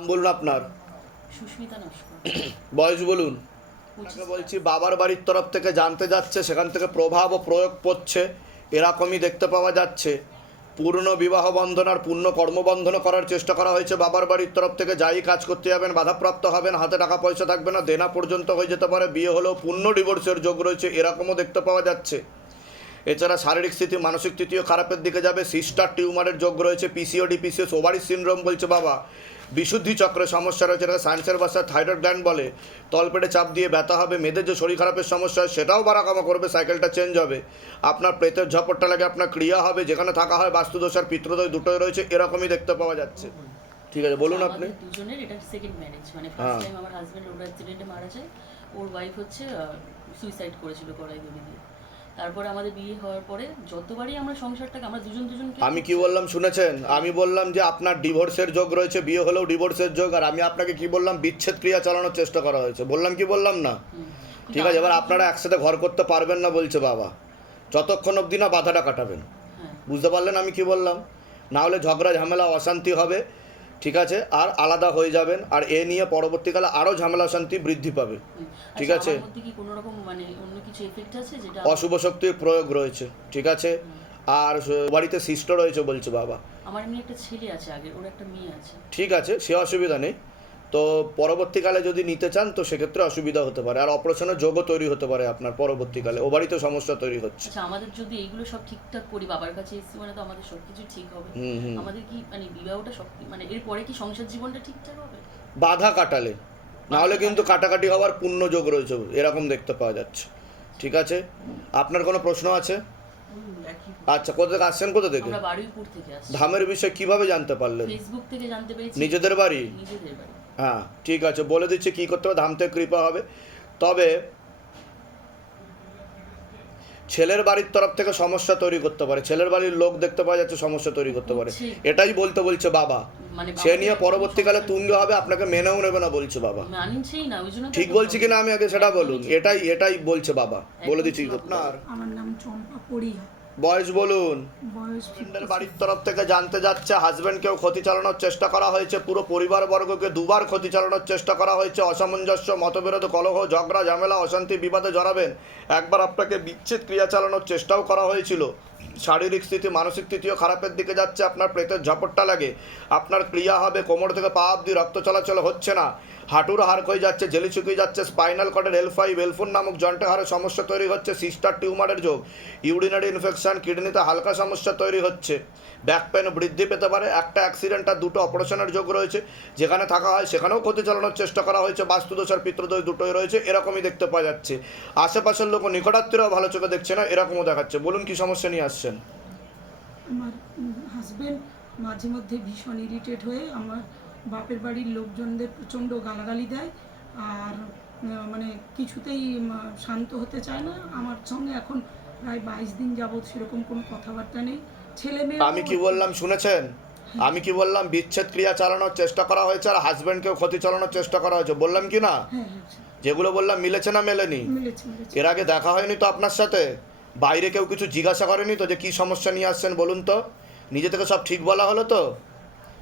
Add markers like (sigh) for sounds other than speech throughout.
নাম বলুন আপনার। সুস্মিতা নস্কর। (clears throat) বয়স বলুন। আপনাকে বলছি বাবার বাড়ির তরফ থেকে জানতে যাচ্ছে সেখান থেকে প্রভাব ও প্রয়োগ পড়ছে এরকমই দেখতে পাওয়া যাচ্ছে। পূর্ণ বিবাহ বন্ধন আর পূর্ণ কর্মবন্ধন করার চেষ্টা করা হয়েছে বাবার বাড়ির তরফ থেকে। যাই কাজ করতে যাবেন বাধাপ্রাপ্ত হবেন হাতে টাকা পয়সা থাকবে না দেনা পর্যন্ত হয়ে যেতে পারে বিয়ে হলেও পূর্ণ ডিভোর্সের যোগ রয়েছে এরকমও দেখতে পাওয়া যাচ্ছে। এছাড়া শারীরিক স্থিতি মানসিক স্থিতিও খারাপের দিকে যাবে সিস্টার টিউমারের যোগ রয়েছে পিসিওডি পিসিএস ওভারি সিনড্রোম বলছে বাবা। বিশুদ্ধি চক্রের সমস্যা রয়েছে এটাকে সায়েন্সের ভাষায় থাইরয়েড গ্ল্যান্ড বলে। তলপেটে চাপ দিয়ে ব্যথা হবে মেয়েদের যে শরীর খারাপের সমস্যা হয় সেটাও বাড়াকামা করবে সাইকেলটা চেঞ্জ হবে। আপনার প্রেতের ঝপটটা লাগে আপনার ক্রিয়া হবে যেখানে থাকা হয় বাস্তুদোষ আর পিত্রদোষ দুটোই রয়েছে এরকমই দেখতে পাওয়া যাচ্ছে। ঠিক আছে বলুন আপনি। দুজনের এটা সেকেন্ড ম্যারেজ মানে হ্যাঁ। ফার্স্ট টাইম আমার হাজবেন্ড রোড অ্যাক্সিডেন্টে মারা যায় ওর ওয়াইফ হচ্ছে সুইসাইড করেছিল কড়াই দিয়ে। তারপরে আমাদের বিয়ে হওয়ার পরে যতবারই আমরা সংসারটাকে আমরা দুজন দুজনকে আমি কি বললাম শুনেছেন? আমি বললাম যে আপনার ডিভোর্সের যোগ রয়েছে বিয়ে হলেও ডিভোর্সের যোগ আর আমি আপনাকে কি বললাম? বিচ্ছেদ ক্রিয়া চালানোর চেষ্টা করা হয়েছে। বললাম কি বললাম না? ঠিক আছে এবার আপনারা একসাথে ঘর করতে পারবেন না বলছে বাবা। যতক্ষণ অবধি না বাধাটা কাটাবেন। হ্যাঁ। বুঝতে পারলেন আমি কি বললাম? না হলে ঝগড়া ঝামেলা অশান্তি হবে। ঠিক আছে? আর আলাদা হয়ে যাবেন। আর এ নিয়ে পরবর্তীকালে আরও ঝামেলা শান্তি বৃদ্ধি পাবে। ঠিক আচ্ছা, আছে। আমার মধ্যে কি কোনো রকম মানে অন্য কিছু এফেক্ট আছে যেটা অশুভ শক্তির প্রয়োগ রয়েছে। ঠিক আছে? আর বাড়িতে সিস্টার রয়েছে বলছে বাবা। আমার একটা ছেলে আছে আগে ওর একটা মেয়ে আছে। ঠিক আছে সে অসুবিধা নেই। তো পরবর্তীকালে যদি নিতে চান তো সেক্ষেত্রে অসুবিধা হতে পারে। আর অপারেশনের যোগও তৈরি হতে পারে আপনার পরবর্তীকালে। ও তো সমস্যা তৈরি হচ্ছে। আচ্ছা আমাদের যদি এইগুলো সব ঠিকঠাক করি বাবার কাছে এসেছি মানে তো আমাদের সবকিছু ঠিক হবে। আমাদের কি মানে বিবাহটা সব মানে এরপরে কি সংসার জীবনটা ঠিকঠাক হবে? বাধা কাটালে। নাহলে কিন্তু কাটাকাটি হওয়ার পূর্ণ যোগ রয়েছে এরকম দেখতে পাওয়া যাচ্ছে। ঠিক আছে? আপনার কোনো প্রশ্ন আছে? আচ্ছা কোথা থেকে আসছেন? কোথা থেকে? ধামের বিষয়ে কীভাবে জানতে পারলেন? ফেসবুক থেকে জানতে পেরেছি। নিজেদের বাড়ি? নিজেদের বাড়ি। হ্যাঁ ঠিক আছে বলে দিচ্ছি কী করতে হবে ধাম থেকে কৃপা হবে। তবে ছেলের বাড়ির তরফ থেকে সমস্যা তৈরি করতে পারে। ছেলের বাড়ির লোক দেখতে পাওয়া যাচ্ছে সমস্যা তৈরি করতে পারে। এটাই বলতে বলছে বাবা। মানে সে নিয়ে পরবর্তীকালে তুঙ্গ হবে আপনাকে মেনেও নেবে না বলছে বাবা। ঠিক বলছি। কিনা আমি আগে সেটা বলুন। এটাই এটাই বলছে বাবা। বলে দিচ্ছি। আপনার। আমার নাম চম্পা পড়িয়া। বয়স বলুন। বাড়ির তরফ থেকে জানতে যাচ্ছে হাজবেন্ডকেও ক্ষতি চালানোর চেষ্টা করা হয়েছে। পুরো পরিবারবর্গকে দুবার ক্ষতি চালানোর চেষ্টা করা হয়েছে। অসামঞ্জস্য মতবিরোধ কলহ ঝগড়া ঝামেলা অশান্তি বিবাদে জড়াবেন। একবার আপনাকে বিচ্ছেদ ক্রিয়া চালানোর চেষ্টাও করা হয়েছিল। শারীরিক স্থিতি মানসিক স্থিতিও খারাপের দিকে যাচ্ছে। আপনার প্রেতের ঝপটটা লাগে। আপনার ক্রিয়া হবে কোমর থেকে পা অব্দি রক্ত চলাচল হচ্ছে না। হাঁটুর হাড় হয়ে যাচ্ছে, জেলি শুকিয়ে যাচ্ছে স্পাইনাল কর্ডের এল ফাইভ এলফোন নামক জন্টে হাড়ে সমস্যা তৈরি হচ্ছে সিস্টার টিউমারের যোগ। ইউরিনারি ইনফেকশন কিডনিতে হালকা সমস্যা তৈরি হচ্ছে। ব্যাক পেন বৃদ্ধি পেতে পারে, একটা অ্যাক্সিডেন্ট আর দুটো অপারেশনের যোগ রয়েছে। যেখানে থাকা হয়, সেখানেও ক্ষতি চালানোর চেষ্টা করা হয়েছে বাস্তুদোষ আর পিতৃদোষ দুটোই রয়েছে, এরকমই দেখতে পাওয়া যাচ্ছে। আশেপাশের লোক নিকটাত্মীয়রাও ভালো চোখে দেখছে না, এরকমও দেখাচ্ছে। বলুন কি সমস্যা নিয়ে আসছেন? হাজবেন্ড মাঝে মধ্যে ভীষণ ইরিটেট হয়ে আমার বাপের বাড়ির লোকজনদের প্রচণ্ড গালাগালি দেয় আর মানে কিছুতেই শান্ত হতে চায় না। আমার সঙ্গে এখন প্রায় বাইশ দিন যাবৎ সেরকম কোনো কথাবার্তা নেই। ছেলে মেয়ে আমি কি বললাম শুনেছেন? আমি কি বললাম বিচ্ছেদ ক্রিয়া চালানোর চেষ্টা করা হয়েছে আর হাজব্যান্ডকেও ক্ষতি চালানোর চেষ্টা করা হয়েছে? বললাম কি না? হ্যাঁ হ্যাঁ যেগুলো বললাম মিলেছে না মেলেনি? এর আগে দেখা হয়নি তো আপনার সাথে? বাইরে কেউ কিছু জিজ্ঞাসা করেনি তো যে কি সমস্যা নিয়ে আসছেন বলুন তো? নিজে থেকে সব ঠিক বলা হলো তো?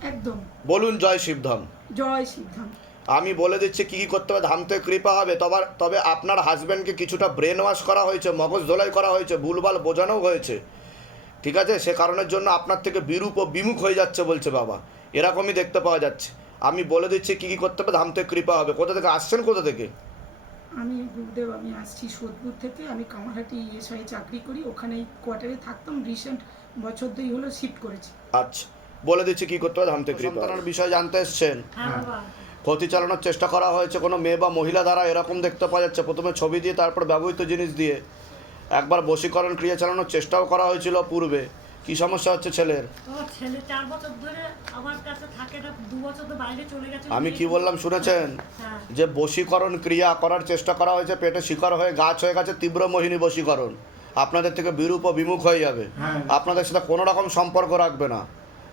একদম। বলুন জয় শিবধাম। জয় সিদ্ধান্ত আমি বলে দিচ্ছি কী কী করতে হবে ধাম থেকে কৃপা হবে তবে তবে আপনার হাজব্যান্ডকে কিছুটা ব্রেন ওয়াশ করা হয়েছে মগজ ধোলাই করা হয়েছে ভুলভাল বোঝানো হয়েছে। ঠিক আছে? সে কারণের জন্য আপনার থেকে বিরূপ ও বিমুখ হয়ে যাচ্ছে বলছে বাবা। এরকমই দেখতে পাওয়া যাচ্ছে। আমি বলে দিচ্ছি কী কী করতে হবে ধাম থেকে কৃপা হবে। কোথা থেকে আসছেন কোথা থেকে? আমি গুরুদেব আমি আসছি সোদপুর থেকে। আমি কামারহাটি ইএসআই চাকরি করি। ওখানেই কোয়ার্টারে থাকতাম। রিসেন্ট বছর দুই হলো শিফট করেছি। আচ্ছা। বলে দিচ্ছি কী করতে হবে ধাম থেকে কৃপা সন্তানের বিষয় জানতে এসছেন। ক্ষতি চালানোর চেষ্টা করা হয়েছে কোনো মেয়ে বা মহিলা দ্বারা এরকম দেখতে পাওয়া যাচ্ছে। প্রথমে ছবি দিয়ে তারপর ব্যবহৃত জিনিস দিয়ে। একবার বশীকরণ ক্রিয়া চালানোর চেষ্টাও করা হয়েছিল পূর্বে। কি সমস্যা হচ্ছে ছেলের? ছেলে চার বছর ধরে আমার কাছে থাকে না দু বছর তো বাইরে চলে গেছে। আমি কি বললাম শুনেছেন? হ্যাঁ। যে বশীকরণ ক্রিয়া করার চেষ্টা করা হয়েছে পেটে শিকার হয়ে গাছ হয়ে গেছে তীব্র মোহিনী বশীকরণ। আপনাদের থেকে বিরূপ ও বিমুখ হয়ে যাবে। আপনাদের সাথে কোনো রকম সম্পর্ক রাখবে না।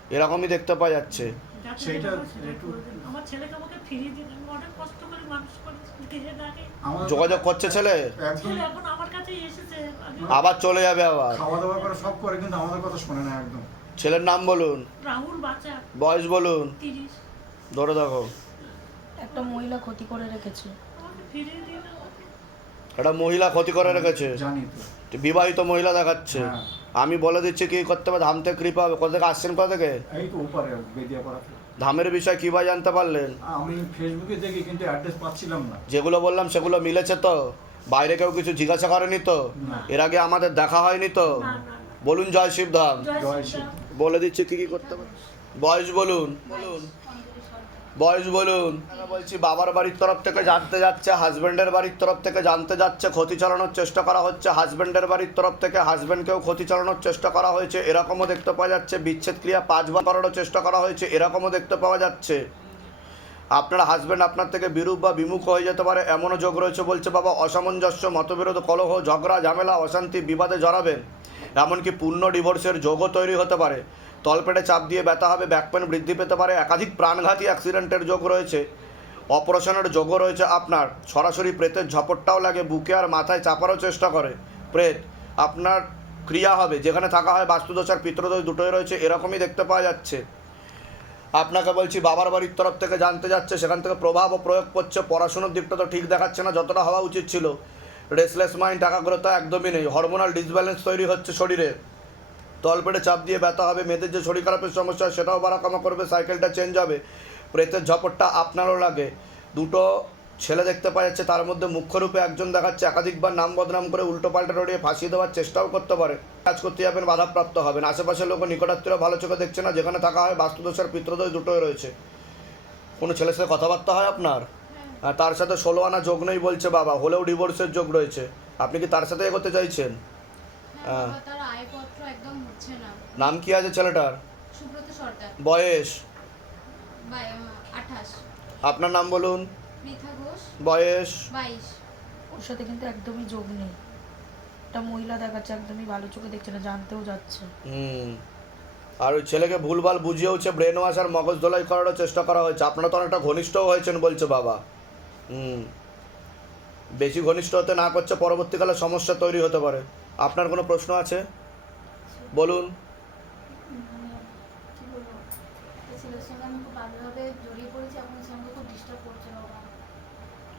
এরকমই দেখতে পাওয়া যাচ্ছে। যোগাযোগ করছে ছেলে? আবার চলে যাবে আবার। খাওয়া দাওয়া করে সব করে কিন্তু আমাদের কথা শোনে না একদম। ছেলের নাম বলুন। রাহুল বাচ্চা। বয়স বলুন। ধরে দেখো। একটা মহিলা ক্ষতি করে রেখেছে। একটা মহিলা ক্ষতি করে রেখেছে। জানি তো। বিবাহিত মহিলা দেখাচ্ছে। হ্যাঁ। আমি বলে দিচ্ছি কি করতে হবে? ধাম থেকে কৃপা হবে। কোথা থেকে আসছেন? কোথা থেকে? এই তো ওপারে বেদিয়া পাড়াতে ধামের বিষয় কীভাবে জানতে পারলেন? আমি ফেসবুকে দেখি কিন্তু অ্যাড্রেস পাচ্ছিলাম না। যেগুলো বললাম সেগুলো মিলেছে তো? বাইরে কেউ কিছু জিজ্ঞাসা করেনি তো? এর আগে আমাদের দেখা হয়নি তো। বলুন জয় শিবধাম। জয় জয় শ্রীরাম। বলে দিচ্ছি কি কি করতে হবে? বয়স বলুন। বলুন বয়স বলুন। বলছি, বাবার বাড়ির তরফ থেকে জানতে যাচ্ছে হাজব্যান্ডের বাড়ির তরফ থেকে জানতে যাচ্ছে, ক্ষতি চালানোর চেষ্টা করা হচ্ছে। হাজব্যান্ডের বাড়ির তরফ থেকে হাজব্যান্ডকেও ক্ষতি চালানোর চেষ্টা করা হয়েছে। এরকমও দেখতে পাওয়া যাচ্ছে, বিচ্ছেদ ক্রিয়া পাঁচবার করারও চেষ্টা করা হয়েছে। এরকমও দেখতে পাওয়া যাচ্ছে। আপনার হাজব্যান্ড আপনার থেকে বিরূপ বা বিমুখ হয়ে যেতে পারে, এমনও যোগ রয়েছে বলছে বাবা। অসামঞ্জস্য, মতবিরোধ, কলহ, ঝগড়া, ঝামেলা, অশান্তি বিবাদে জড়াবেন এমনকি পূর্ণ ডিভোর্সের যোগও তৈরি হতে পারে। তলপেটে চাপ দিয়ে ব্যথা হবে ব্যাকপেন বৃদ্ধি পেতে পারে, একাধিক প্রাণঘাতী অ্যাক্সিডেন্টের যোগ রয়েছে। অপারেশনের যোগও রয়েছে আপনার। সরাসরি প্রেতের ঝপটটাও লাগে, বুকে আর মাথায় চাপারও চেষ্টা করে প্রেত। আপনার ক্রিয়া হবে, যেখানে থাকা হয় বাস্তুদোষ আর দুটোই রয়েছে, এরকমই দেখতে পাওয়া যাচ্ছে। আপনাকে বলছি, বাবার বাড়ির তরফ থেকে জানতে যাচ্ছে, সেখান থেকে প্রভাব ও প্রয়োগ করছে, পড়াশোনার দিকটা তো ঠিক দেখাচ্ছে না, যতটা হওয়া উচিত ছিল। রেসলেস মাইন্ড একাগ্রতা একদমই নেই হরমোনাল ডিসব্যালেন্স তৈরি হচ্ছে শরীরে। তলপেটে চাপ দিয়ে ব্যথা হবে, মেয়েদের যে শরীর খারাপের সমস্যা সেটাও বাড়াকামা করবে, সাইকেলটা চেঞ্জ হবে। প্রেতের ঝপটটা আপনারও লাগে। দুটো ছেলে দেখতে পাওয়া যাচ্ছে, তার মধ্যে মুখ্যরূপে একজন দেখাচ্ছে, একাধিকবার নাম বদনাম করে উল্টো পাল্টা রড়িয়ে ফাঁসিয়ে দেওয়ার চেষ্টাও করতে পারে। কাজ করতে যাবেন, বাধাপ্রাপ্ত হবেন। আশেপাশের লোক নিকটাত্মীয় ভালো চোখে দেখছে না, যেখানে থাকা হয় বাস্তুদোষ আর পিতৃদোষ দুটোই রয়েছে। কোনো ছেলের সাথে কথাবার্তা হয় আপনার? আর তার সাথে ষোলো আনা যোগ নেই বলছে বাবা, হলেও ডিভোর্সের যোগ রয়েছে। আপনি কি তার সাথে এগোতে চাইছেন? হ্যাঁ। তার আয়পত্র একদম হচ্ছে না। নাম কি আছে ছেলেটার? সুব্রত সর্দার। বয়স? আঠাশ। আপনার নাম বলুন। পৃথা ঘোষ। বয়স? বাইশ। ওর সাথে কিন্তু একদমই যোগ নেই। একটা মহিলা দেখাচ্ছে একদমই ভালো চোখে দেখছে না জানতেও যাচ্ছে। হুম। আর ওই ছেলেকে ভুলভাল বুঝিয়েওছে ব্রেন ওয়াশ আর মগজ ধোলাই করারও চেষ্টা করা হয়েছে। আপনারা তো অনেকটা ঘনিষ্ঠও হয়েছেন বলছে বাবা। হুম। বেশি ঘনিষ্ঠ হতে না করছে পরবর্তীকালে সমস্যা তৈরি হতে পারে। আপনার কোনো প্রশ্ন আছে? বলুন।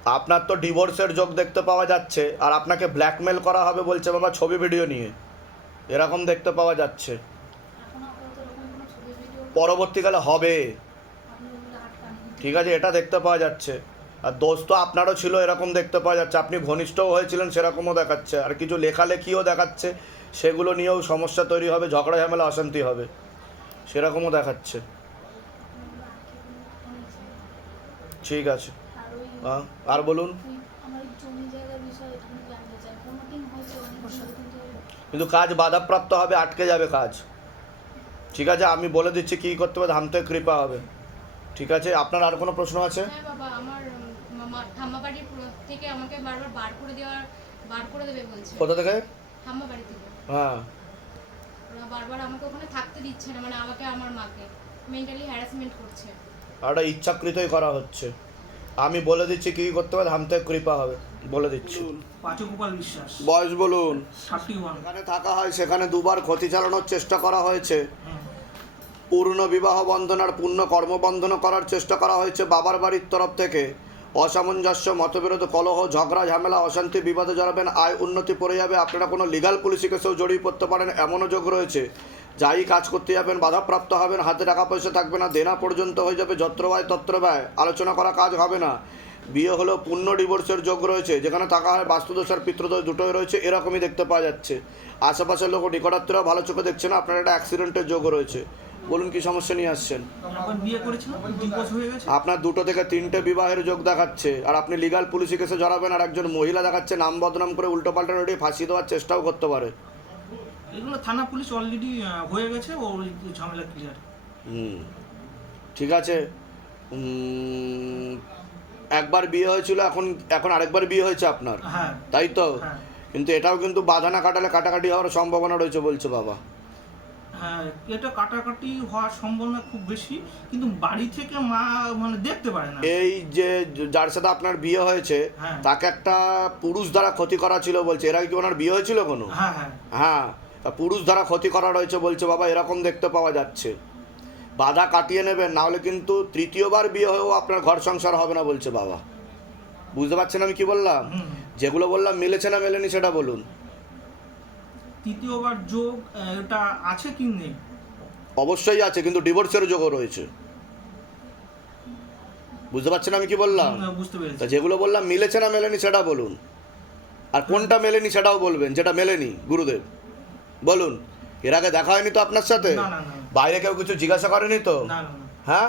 আপনার তো ডিভোর্সের যোগ দেখতে পাওয়া যাচ্ছে আর আপনাকে ব্ল্যাকমেল করা হবে বলছে বাবা ছবি ভিডিও নিয়ে। এরকম দেখতে পাওয়া যাচ্ছে। পরবর্তীকালে হবে। ঠিক আছে এটা দেখতে পাওয়া যাচ্ছে। আর দোষ তো আপনারও ছিল, এরকম দেখতে পাওয়া যাচ্ছে। আপনি ঘনিষ্ঠও হয়েছিলেন, সেরকমও দেখাচ্ছে। আর কিছু লেখালেখিও দেখাচ্ছে, সেগুলো নিয়েও সমস্যা তৈরি হবে, ঝগড়া ঝামেলা অশান্তি হবে, সেরকমও দেখাচ্ছে। ঠিক আছে। আর আর বলুন। কিন্তু কাজ বাধাপ্রাপ্ত হবে, আটকে যাবে কাজ। ঠিক আছে, আমি বলে দিচ্ছি কী করতে হবে, ধাম থেকে কৃপা হবে। ঠিক আছে, আপনার আর কোনো প্রশ্ন আছে? হ্যাঁ বাবা আমার উম, মামা- ঠাম্মা বাড়ির পুরো থেকে আমাকে বারবার বার করে দেওয়ার বার করে দেবে বলছে। কোথা থেকে? ঠাম্মা বাড়ি থেকে। হ্যাঁ। ওরা বারবার আমাকে ওখানে থাকতে দিচ্ছে না মানে আমাকে আমার মাকে। মেন্টালি হ্যারাসমেন্ট করছে। আর ইচ্ছাকৃতই করা হচ্ছে। আমি বলে দিচ্ছি কী করতে হবে থেকে কৃপা হবে। বলে দিচ্ছি। বিশ্বাস। বয়স বলুন। ওয়ান থাকা হয় সেখানে দুবার ক্ষতি চালানোর চেষ্টা করা হয়েছে। পূর্ণ বিবাহ বন্ধন আর পূর্ণ কর্মবন্ধন করার চেষ্টা করা হয়েছে বাবার বাড়ির তরফ থেকে। অসামঞ্জস্য, মতবিরোধ, কলহ, ঝগড়া, ঝামেলা, অশান্তি, বিবাদে জড়াবেন, আয় উন্নতি পড়ে যাবে। আপনারা কোনো লিগাল পুলিশি কেসেও জড়িয়ে পড়তে পারেন, এমনও যোগ রয়েছে। যাই কাজ করতে যাবেন, বাধাপ্রাপ্ত হবেন, হাতে টাকা পয়সা থাকবে না, দেনা পর্যন্ত হয়ে যাবে, যত্র ব্যয়, তত্র আলোচনা করা কাজ হবে না। বিয়ে হলো পূর্ণ ডিভোর্সের যোগ রয়েছে, যেখানে থাকা হয় বাস্তুদোষ আর পিতৃদোষ দুটোই রয়েছে, এরকমই দেখতে পাওয়া যাচ্ছে। আশেপাশের লোক নিকটাত্মীয়রা ভালো চোখে দেখছে না, আপনার একটা অ্যাক্সিডেন্টের যোগ রয়েছে। বলুন কি সমস্যা নিয়ে আসছেন? আপনার দুটো থেকে তিনটে বিবাহের যোগ দেখাচ্ছে আর আপনি লিগাল পুলিশি কেসে জড়াবেন আর একজন মহিলা দেখাচ্ছে নাম বদনাম করে উল্টোপাল্টা রড়িয়ে ফাঁসি দেওয়ার চেষ্টাও করতে পারে। এগুলো থানা পুলিশ অলরেডি হয়ে গেছে ও ঝামেলা ক্লিয়ার হুম ঠিক আছে। একবার বিয়ে হয়েছিল এখন এখন আরেকবার বিয়ে হয়েছে আপনার? হ্যাঁ। তাই তো? হ্যাঁ। কিন্তু এটাও কিন্তু বাধা না কাটালে কাটাকাটি হওয়ার সম্ভাবনা রয়েছে বলছে বাবা। এটা কাটাকাটি হওয়ার সম্ভাবনা খুব বেশি কিন্তু বাড়ি থেকে মা মানে দেখতে পারে না। এই যে যার সাথে আপনার বিয়ে হয়েছে হ্যাঁ। তাকে একটা পুরুষ দ্বারা ক্ষতি করা ছিল বলছে। এর আগে কি ওনার বিয়ে হয়েছিল কোনো? হ্যাঁ হ্যাঁ। হ্যাঁ পুরুষ দ্বারা ক্ষতি করা রয়েছে বলছে বাবা এরকম দেখতে পাওয়া যাচ্ছে। বাধা কাটিয়ে নেবেন না হলে কিন্তু তৃতীয়বার বিয়ে হয়েও আপনার ঘর সংসার হবে না বলছে বাবা। বুঝতে পারছেন আমি কি বললাম? যেগুলো বললাম মিলেছে না মেলেনি সেটা বলুন। তৃতীয়বার যোগ এটা আছে কি নেই? অবশ্যই আছে কিন্তু ডিভোর্সের যোগও রয়েছে। বুঝতে পারছেন আমি কি বললাম? বুঝতে পেরেছি। তা যেগুলো বললাম মিলেছে না মেলেনি সেটা বলুন। আর কোনটা মেলেনি সেটাও বলবেন যেটা মেলেনি গুরুদেব। বলুন এর আগে দেখা হয়নি তো আপনার সাথে? বাইরে কেউ কিছু জিজ্ঞাসা করেনি তো? হ্যাঁ?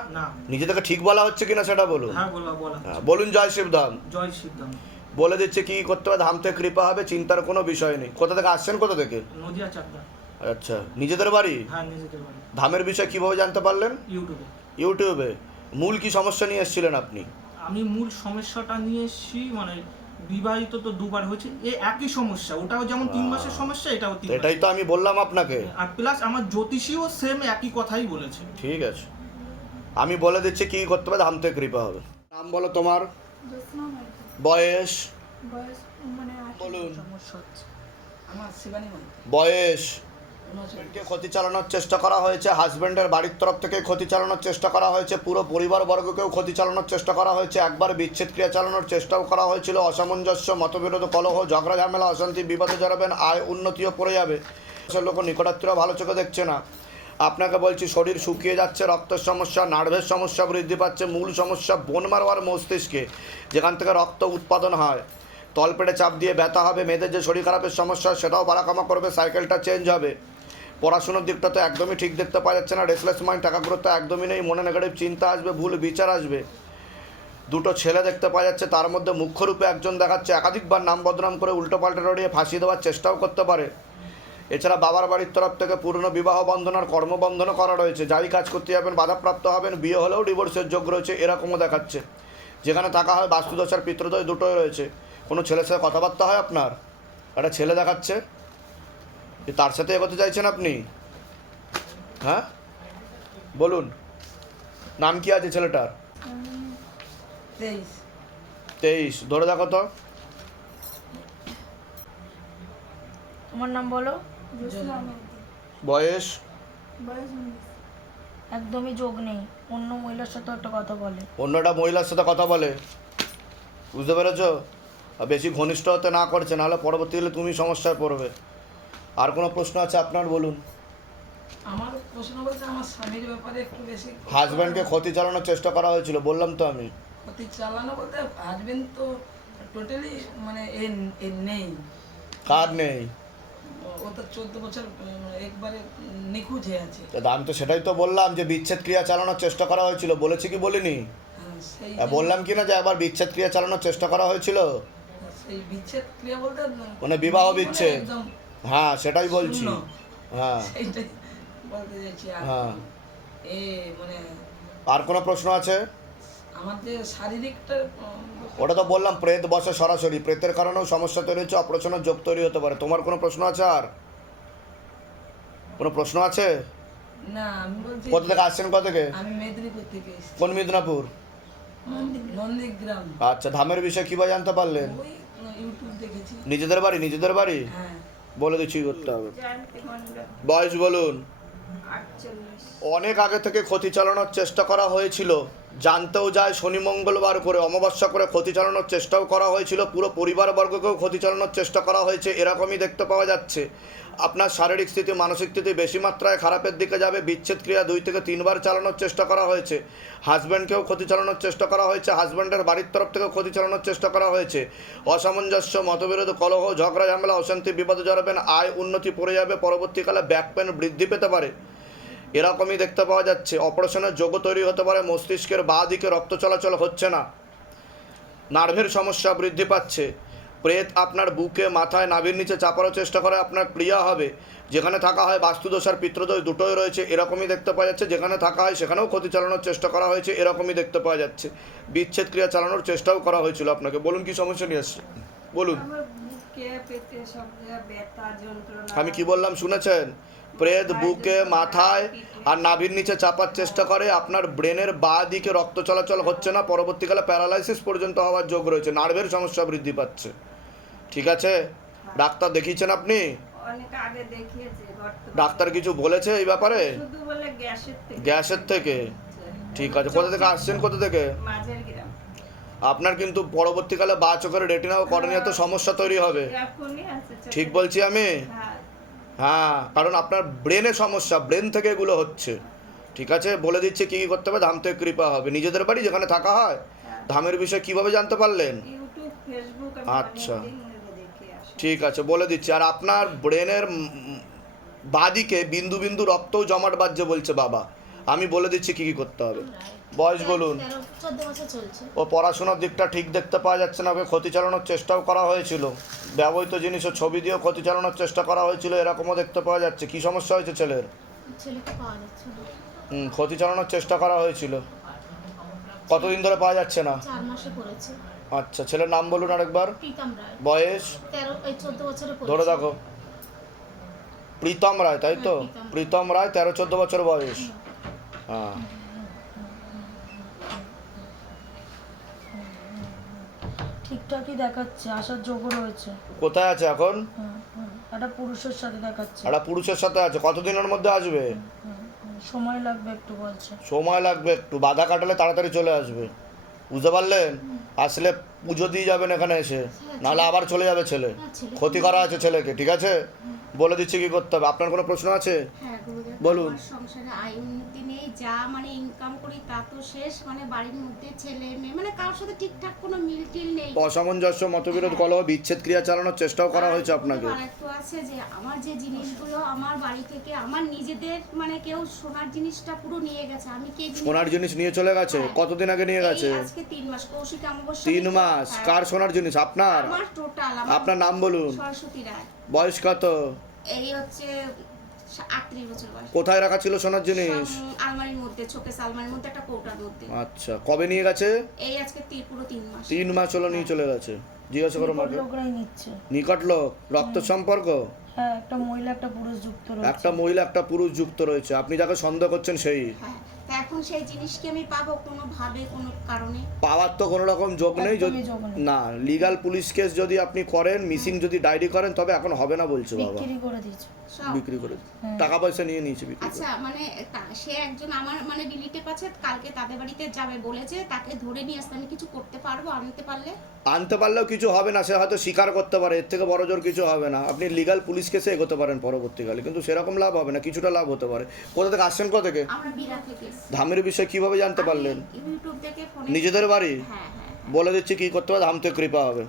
নিজে থেকে ঠিক বলা হচ্ছে কিনা সেটা বলুন। হ্যাঁ হ্যাঁ, বলুন জয় শিবধাম। জয় সিদ্ধান্ত বলে দিচ্ছে কি করতে হবে ধাম থেকে কৃপা হবে চিন্তার কোনো বিষয় নেই। কোথা থেকে আসছেন কোথা থেকে? আচ্ছা নিজেদের বাড়ি? হ্যাঁ ধামের বিষয় কীভাবে জানতে পারলেন? ইউটিউবে। ইউটিউবে। মূল কি সমস্যা নিয়ে এসেছিলেন আপনি? আমি মূল সমস্যাটা নিয়ে এসেছি মানে বিবাহিত তো দুবার হয়েছে এই একই সমস্যা। ওটাও যেমন তিন মাসের সমস্যা এটাও তিন এটাই তো আমি বললাম আপনাকে। আর প্লাস আমার জ্যোতিষীও সেম একই কথাই বলেছে। ঠিক আছে। আমি বলে দিচ্ছি কি করতে হবে ধাম থেকে কৃপা হবে। নাম বলো তোমার। জ্যোৎস্না মাইতি। বয়স? মানে বলুন। বয়স। হাজব্যান্ডকে ক্ষতি চালানোর চেষ্টা করা হয়েছে? হাজব্যান্ডের বাড়ির তরফ থেকে ক্ষতি চালানোর চেষ্টা করা হয়েছে? পুরো পরিবার বর্গকেও ক্ষতি চালানোর চেষ্টা করা হয়েছে? একবার বিচ্ছেদ ক্রিয়া চালানোর চেষ্টাও করা হয়েছিল। অসামঞ্জস্য মতবিরোধ কলহ ঝগড়া ঝামেলা অশান্তি বিপদে জড়াবেন আয় উন্নতিও পড়ে যাবে। লোক নিকটাত্মীয় ভালো চোখে দেখছে না। আপনাকে বলছি, শরীর শুকিয়ে যাচ্ছে, রক্তের সমস্যা, নার্ভের সমস্যা বৃদ্ধি পাচ্ছে, মূল সমস্যা বোন মারোয়ার মস্তিষ্কে, যেখান থেকে রক্ত উৎপাদন হয়। তলপেটে চাপ দিয়ে ব্যথা হবে, মেয়েদের যে শরীর খারাপের সমস্যা, সেটাও বাড়াকামা করবে, সাইকেলটা চেঞ্জ হবে। পড়াশোনার দিকটা তো একদমই ঠিক দেখতে পাওয়া যাচ্ছে না রেসলেস মাইন্ড টাকা গুরুত্ব একদমই নেই, মনে নেগেটিভ চিন্তা আসবে, ভুল বিচার আসবে। দুটো ছেলে দেখতে পাওয়া যাচ্ছে, তার মধ্যে মুখ্যরূপে একজন দেখাচ্ছে, একাধিকবার নাম বদনাম করে উল্টো পাল্টে রড়িয়ে ফাঁসিয়ে দেওয়ার চেষ্টাও করতে পারে। এছাড়া বাবার বাড়ির তরফ থেকে পূর্ণ বিবাহ বন্ধন আর কর্মবন্ধনও করা রয়েছে। যাই কাজ করতে যাবেন বাধাপ্রাপ্ত হবেন বিয়ে হলেও ডিভোর্সের যোগ রয়েছে এরকমও দেখাচ্ছে। যেখানে থাকা হয় বাস্তুদশার পিতৃদয় দুটোই রয়েছে। কোনো ছেলের সাথে কথাবার্তা হয় আপনার? একটা ছেলে দেখাচ্ছে। তার সাথে এগোতে চাইছেন আপনি? হ্যাঁ? বলুন নাম কি আছে ছেলেটার? তেইশ ধরে দেখো তো। তোমার নাম বলো। বয়স? বয়স একদমই যোগ নেই। অন্য মহিলার সাথে একটা কথা বলে। অন্যটা মহিলার সাথে কথা বলে। বুঝতে পেরেছ? বেশি ঘনিষ্ঠ হতে না করছে নাহলে পরবর্তীকালে তুমি সমস্যায় পড়বে। আর কোনো প্রশ্ন আছে আপনার? বলুন। আমার প্রশ্ন বলতে আমার স্বামীর ব্যাপারে একটু বেশি হাজব্যান্ডকে ক্ষতি চালানোর চেষ্টা করা হয়েছিল বললাম তো আমি। ক্ষতি চালানো বলতে হাজবেন্ড তো টোটালি মানে এ এ নেই। কার নেই? ও তো চোদ্দ বছর একবারে নিখোঁজ হয়ে আছে। আমি তো সেটাই তো বললাম যে বিচ্ছেদ ক্রিয়া চালানোর চেষ্টা করা হয়েছিল বলেছি কি বলিনি? হ্যাঁ, বললাম কি না যে একবার বিচ্ছেদ ক্রিয়া চালানোর চেষ্টা করা হয়েছিল? সেই বিচ্ছেদ ক্রিয়া বলতে মানে বিবাহ মানে বিচ্ছেদ। হ্যাঁ সেটাই বলছি। হ্যাঁ। বলতে চাইছি হ্যাঁ। এ মানে আর কোনো প্রশ্ন আছে? আমার যে শারীরিকটা ওটা তো বললাম প্রেত বসে সরাসরি। প্রেতের কারণেও সমস্যা তৈরি হচ্ছে অপারেশনের যোগ তৈরি হতে পারে। তোমার কোনো প্রশ্ন আছে আর? কোনো প্রশ্ন আছে? না আমি বলছি কোথা থেকে আসছেন কোথা থেকে? আমি মেদিনীপুর থেকে কোন মিদনাপুর? নন্দীগ্রাম আচ্ছা ধামের বিষয়ে কীভাবে জানতে পারলেন? ইউটিউব দেখেছি। নিজেদের বাড়ি নিজেদের বাড়ি? হ্যাঁ। বলে দিচ্ছি করতে হবে। বয়স বলুন। অনেক আগে থেকে ক্ষতি চালানোর চেষ্টা করা হয়েছিল। জানতেও যায়, শনি মঙ্গলবার করে অমাবস্যা করে ক্ষতি চালানোর চেষ্টাও করা হয়েছিল। পুরো পরিবারবর্গকেও ক্ষতি চালানোর চেষ্টা করা হয়েছে, এরকমই দেখতে পাওয়া যাচ্ছে। আপনার শারীরিক স্থিতি, মানসিক স্থিতি বেশি মাত্রায় খারাপের দিকে যাবে, বিচ্ছেদ ক্রিয়া দুই থেকে তিনবার চালানোর চেষ্টা করা হয়েছে। হাজব্যান্ডকেও ক্ষতি চালানোর চেষ্টা করা হয়েছে হাজব্যান্ডের বাড়ির তরফ থেকেও ক্ষতি চালানোর চেষ্টা করা হয়েছে। অসামঞ্জস্য, মতবিরোধ, কলহ, ঝগড়া, ঝামেলা, অশান্তি, বিপদে জড়াবেন, আয় উন্নতি পড়ে যাবে, পরবর্তীকালে ব্যাক পেন বৃদ্ধি পেতে পারে। এরকমই দেখতে পাওয়া যাচ্ছে। অপারেশনের যোগ তৈরি হতে পারে মস্তিষ্কের বাঁ দিকে রক্ত চলাচল হচ্ছে না। নার্ভের সমস্যা বৃদ্ধি পাচ্ছে। প্রেত আপনার বুকে মাথায় নাভির নিচে চাপারও চেষ্টা করে আপনার ক্রিয়া হবে। যেখানে থাকা হয় বাস্তুদোষ আর পিত্রদোষ দুটোই রয়েছে এরকমই দেখতে পাওয়া যাচ্ছে। যেখানে থাকা হয় সেখানেও ক্ষতি চালানোর চেষ্টা করা হয়েছে এরকমই দেখতে পাওয়া যাচ্ছে। বিচ্ছেদ ক্রিয়া চালানোর চেষ্টাও করা হয়েছিল আপনাকে। বলুন কি সমস্যা নিয়ে আসছে? বলুন। আমি কি বললাম শুনেছেন? প্রেত বুকে মাথায় আর নাভির নিচে চাপার চেষ্টা করে। আপনার ব্রেনের বাঁ দিকে রক্ত চলাচল হচ্ছে না। পরবর্তীকালে প্যারালাইসিস পর্যন্ত হওয়ার যোগ রয়েছে। নার্ভের সমস্যা বৃদ্ধি পাচ্ছে। ঠিক আছে? ডাক্তার দেখিয়েছেন আপনি? ডাক্তার কিছু বলেছে এই ব্যাপারে? গ্যাসের থেকে। ঠিক আছে। কোথা থেকে আসছেন? কোথা থেকে? আপনার কিন্তু পরবর্তীকালে বা চোখের রেটিনা ও কর্নিয়াতে সমস্যা তৈরি হবে। ঠিক বলছি আমি? হ্যাঁ হ্যাঁ কারণ আপনার ব্রেনে সমস্যা ব্রেন থেকে এগুলো হচ্ছে। ঠিক আছে? বলে দিচ্ছে কী কী করতে হবে ধাম থেকে কৃপা হবে। নিজেদের বাড়ি যেখানে থাকা হয় ধামের বিষয়ে কীভাবে জানতে পারলেন? আচ্ছা। ঠিক আছে বলে দিচ্ছি। আর আপনার ব্রেনের বাদিকে বিন্দু বিন্দু রক্তও জমাট বাজছে বলছে বাবা। আমি বলে দিচ্ছি কি কি করতে হবে। বয়স বলুন। ও পড়াশোনার দিকটা ঠিক দেখতে পাওয়া যাচ্ছে না ওকে ক্ষতি চালানোর চেষ্টাও করা হয়েছিল। ব্যবহৃত জিনিস ও ছবি দিয়েও ক্ষতি চালানোর চেষ্টা করা হয়েছিল এরকমও দেখতে পাওয়া যাচ্ছে। কি সমস্যা হয়েছে ছেলের? হুম ক্ষতি চালানোর চেষ্টা করা হয়েছিল। কতদিন ধরে পাওয়া যাচ্ছে না? আচ্ছা ছেলের নাম বলুন আরেকবার। বয়স? ধরে দেখো। প্রীতম রায় তাই তো? হ্যাঁ, প্রীতম। প্রীতম রায় তেরো চোদ্দ বছর বয়স। হ্যাঁ। ঠিকঠাকই দেখাচ্ছে আসার যোগও রয়েছে। কোথায় আছে এখন। একটা পুরুষের সাথে দেখাচ্ছে। একটা পুরুষের সাথে আছে কতদিনের মধ্যে আসবে। সময় লাগবে একটু বলছে। সময় লাগবে একটু বাধা কাটালে তাড়াতাড়ি চলে আসবে। বুঝতে পারলেন? আসলে পুজো দিয়ে যাবেন এখানে এসে নাহলে আবার চলে যাবে ছেলে। ক্ষতি করা আছে ছেলেকে ঠিক আছে? বলে দিচ্ছি কি করতে হবে? আপনার কোনো প্রশ্ন আছে? হ্যাঁ বলুন। সংসারে আয় উন্নতি নেই যা মানে ইনকাম করি তা তো শেষ। মানে বাড়ির মধ্যে ছেলে মেয়ে মানে কারোর সাথে ঠিকঠাক কোনো মিল টিল নেই। অসামঞ্জস্য মতবিরোধ কলহ বিচ্ছেদ ক্রিয়া চালানোর চেষ্টাও করা হয়েছে আপনাকে। আর একটু আছে যে আমার যে জিনিসগুলো আমার বাড়ি থেকে আমার নিজেদের মানে কেউ সোনার জিনিসটা পুরো নিয়ে গেছে। আমি কি সোনার জিনিস নিয়ে চলে গেছে? হ্যাঁ। কতদিন আগে নিয়ে গেছে? আজকে তিন মাস কৌশিক অমাবস্যা তিন মাস। হ্যাঁ, কার সোনার জিনিস? আপনার? আমার টোটাল আপনার নাম বলুন। সরস্বতী রায়। বয়স কত? এই হচ্ছে আটত্রিশ বছর বয়স। কোথায় রাখা ছিল সোনার জিনিস? আলমারির মধ্যে শোকেস আলমারির মধ্যে একটা কৌটার মধ্যে। আচ্ছা কবে নিয়ে গেছে? এই আজকে তি- পুরো তিন মাস। তিন মাস হলো নিয়ে চলে গেছে। জিজ্ঞাসা করো নিকট মাকে নিকট লোক রক্ত সম্পর্ক? হ্যাঁ একটা মহিলা একটা পুরুষ যুক্ত রয়েছে। একটা মহিলা একটা পুরুষ যুক্ত রয়েছে। আপনি যাকে সন্দেহ করছেন সেই। হ্যাঁ। তা এখন সেই জিনিস কি আমি পাবো কোনো ভাবে কোনো কারণে? পাওয়ার তো কোনো রকম যোগ নেই যদি। না লিগাল পুলিশ কেস যদি আপনি করেন মিসিং যদি ডায়েরি করেন তবে এখন হবে না বলছে বাবা। বিক্রি করে দিয়েছে। সব। বিক্রি করে হ্যাঁ। টাকা পয়সা নিয়ে নিয়েছে বিক্রি আচ্ছা মানে সে একজন আমার মানে রিলেটিভ আছে কালকে তাদের বাড়িতে যাবে বলেছে তাকে ধরে নিয়ে আসতে আমি কিছু করতে পারব আনতে পারলে? আনতে পারলেও কিছু হবে না সে হয়তো স্বীকার করতে পারে এর থেকে বড় জোর কিছু হবে না। আপনি লিগাল পুলিশ কেসে এগোতে পারেন পরবর্তীকালে কিন্তু সেরকম লাভ হবে না কিছুটা লাভ হতে পারে। কোথা থেকে আসছেন কোথা থেকে? আমরা বিরা থেকে। ধামের বিষয়ে কীভাবে জানতে পারলেন? নিজেদের বাড়ি? হ্যাঁ হ্যাঁ। বলে দিচ্ছি কি করতে হবে? ধাম থেকে কৃপা হবে।